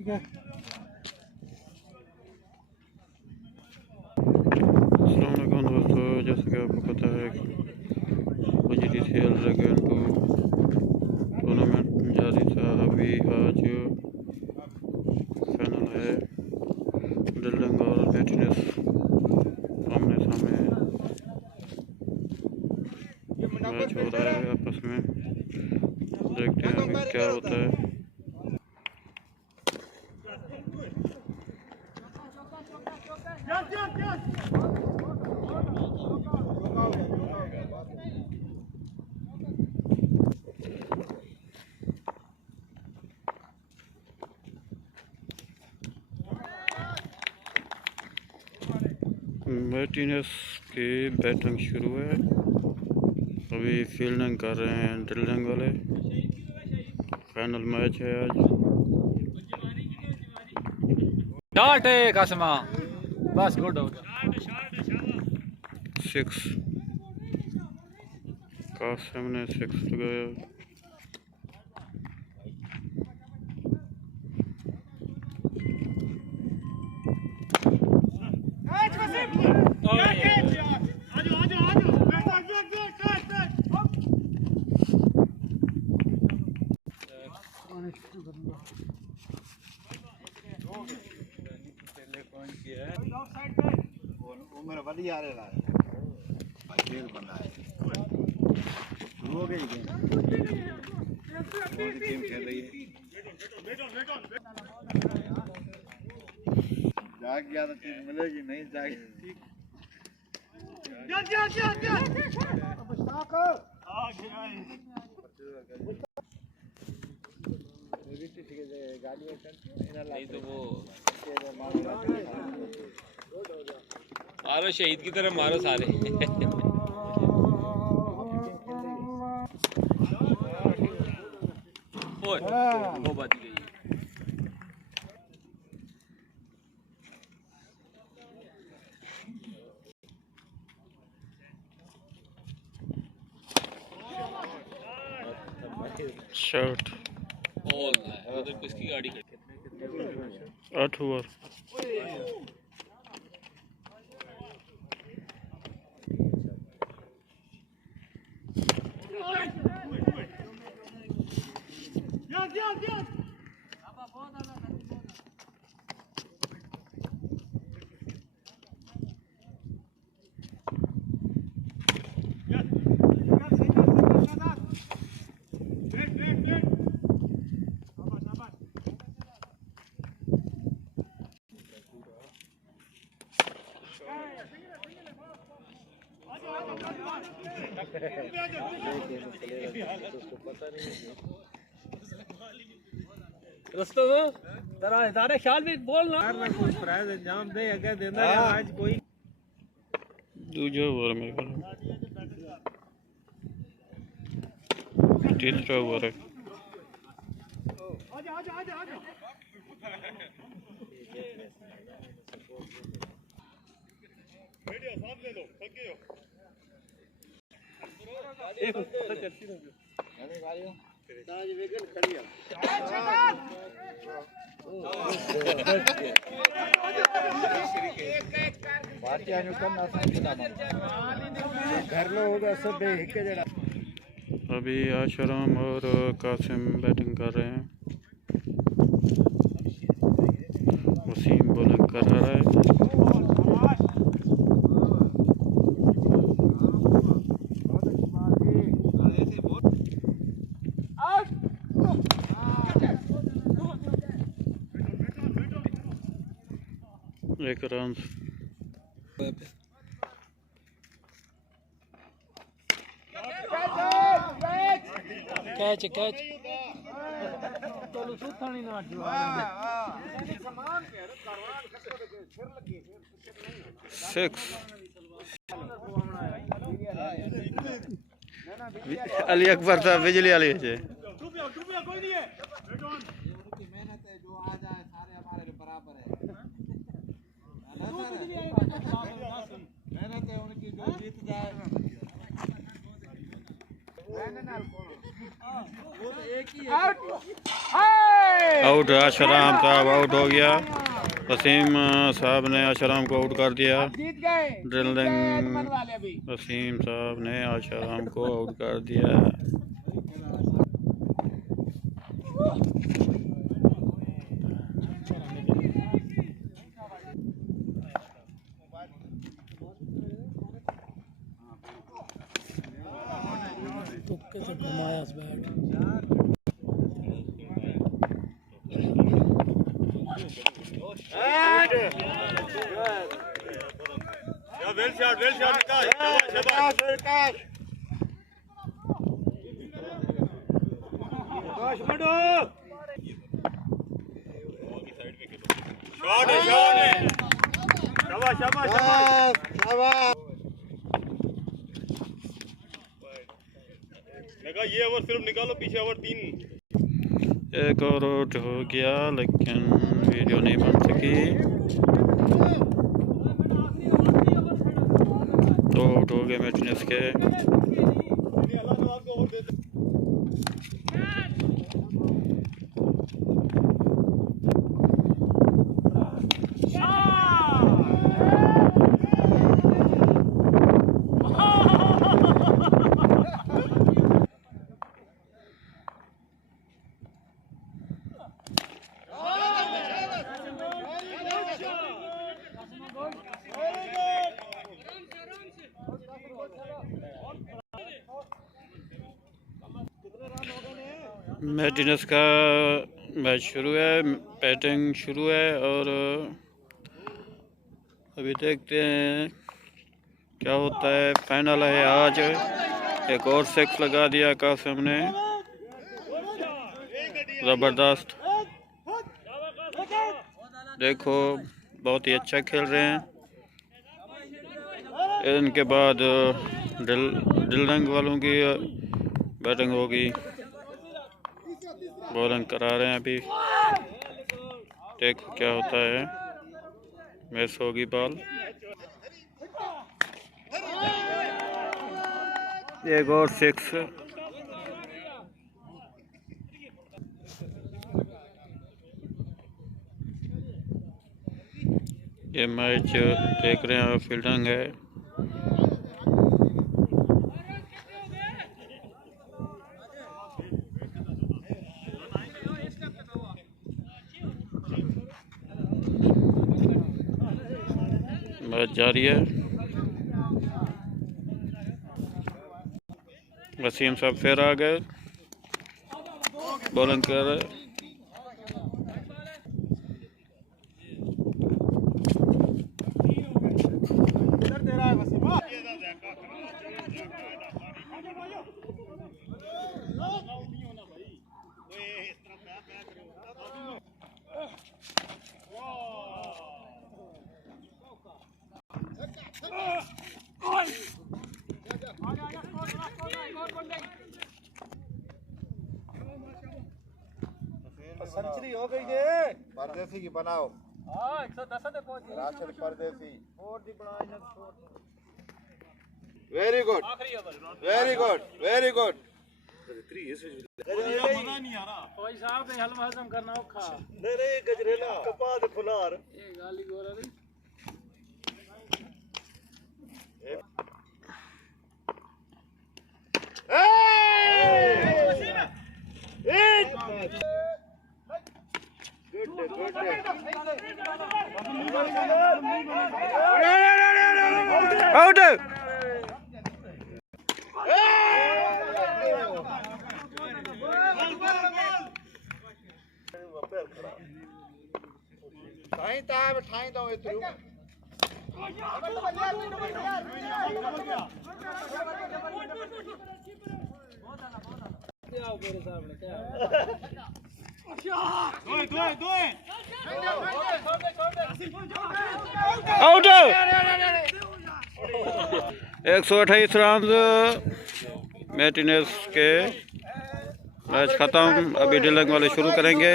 अस्सलाम वालेकुम दोस्तों, जैसे कि आपको पता है GTCL RiG N-2 टूर्नामेंट जारी था। अभी आज फाइनल है। ड्रिलिंग और बैटिनेस आमने सामने मैच हो रहा है आपस में। देखते हैं अभी क्या होता है। बैटिनेस की बैटिंग शुरू है। अभी फील्डिंग कर रहे हैं ड्रिलिंग वाले। फाइनल मैच है आज। शॉट है कासमा, बस गुड हो गया। 6 कासिम ने 6 लगाया। मेरा बढ़िया आ रहा है भाई, खेल बंदा है। हो गई गेम, कौन सी गेम खेल रही है? जाग गया तो चीज मिलेगी, नहीं जाग नहीं तो वो मारो शहीद की तरह मारो सारे। वो बात गई। शॉट ऑल उधर किसकी गाड़ी खड़ी? 8 ओवर। दोस्तों तारे ख्याल भी बोलना कुछ प्राइज अंजाम दे अगर देना है आज कोई दूसरा ओवर में तीसरा ओवर है। अभी आशराम और कासिम बैटिंग कर रहे हैं। वसीम बॉलिंग कर रहा है। एक run catch catch 6 Ali Akbar साहब बिजली वाली है। आउट आशराम साहब आउट हो गया। वसीम साहब ने आशराम को आउट कर दिया। ड्रिलिंग वसीम साहब ने आशराम को आउट कर दिया। Well shot, Akash. शाबाश। ये ओवर सिर्फ निकालो, पीछे ओवर 3। एक और आउट हो गया लेकिन वीडियो नहीं बन सकी। 2 आउट हो गए मैचनेस के। मैचनेस का मैच शुरू है, बैटिंग शुरू है और अभी देखते हैं क्या होता है। फाइनल है आज। एक और 6 लगा दिया कासिम ने, ज़बरदस्त। देखो बहुत ही अच्छा खेल रहे हैं। इनके बाद ड्रिलिंग वालों की बैटिंग होगी। बॉलिंग करा रहे हैं अभी, देखो क्या होता है। मिस होगी बॉल। एक और 6। ये मैच देख रहे हैं, फील्डिंग है। मैच जारी है। वसीम साहब फिर आ गए, बॉलिंग कर रहे। सेंचुरी हो गई है। परदेसी की बनाओ। हां 110 पे पहुंच गई। राशिद परदेसी। और दी बनाई ना। Very good, very good, very good. 3 इस मजा नहीं आ रहा भाई साहब, ये हलवा हजम करना औखा। नहीं गजरेला कपा दे फुलार। ये गाली गोरा नहीं। आउट। ठाई दो इतरू। मेरे सामने क्या आउट। 128 रन मैचनेस के। मैच खत्म। अभी ड्रिलिंग वाले शुरू करेंगे।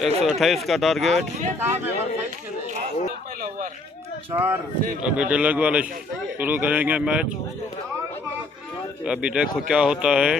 128 का टारगेट। अभी ड्रिलिंग वाले शुरू करेंगे मैच। अभी देखो क्या होता है।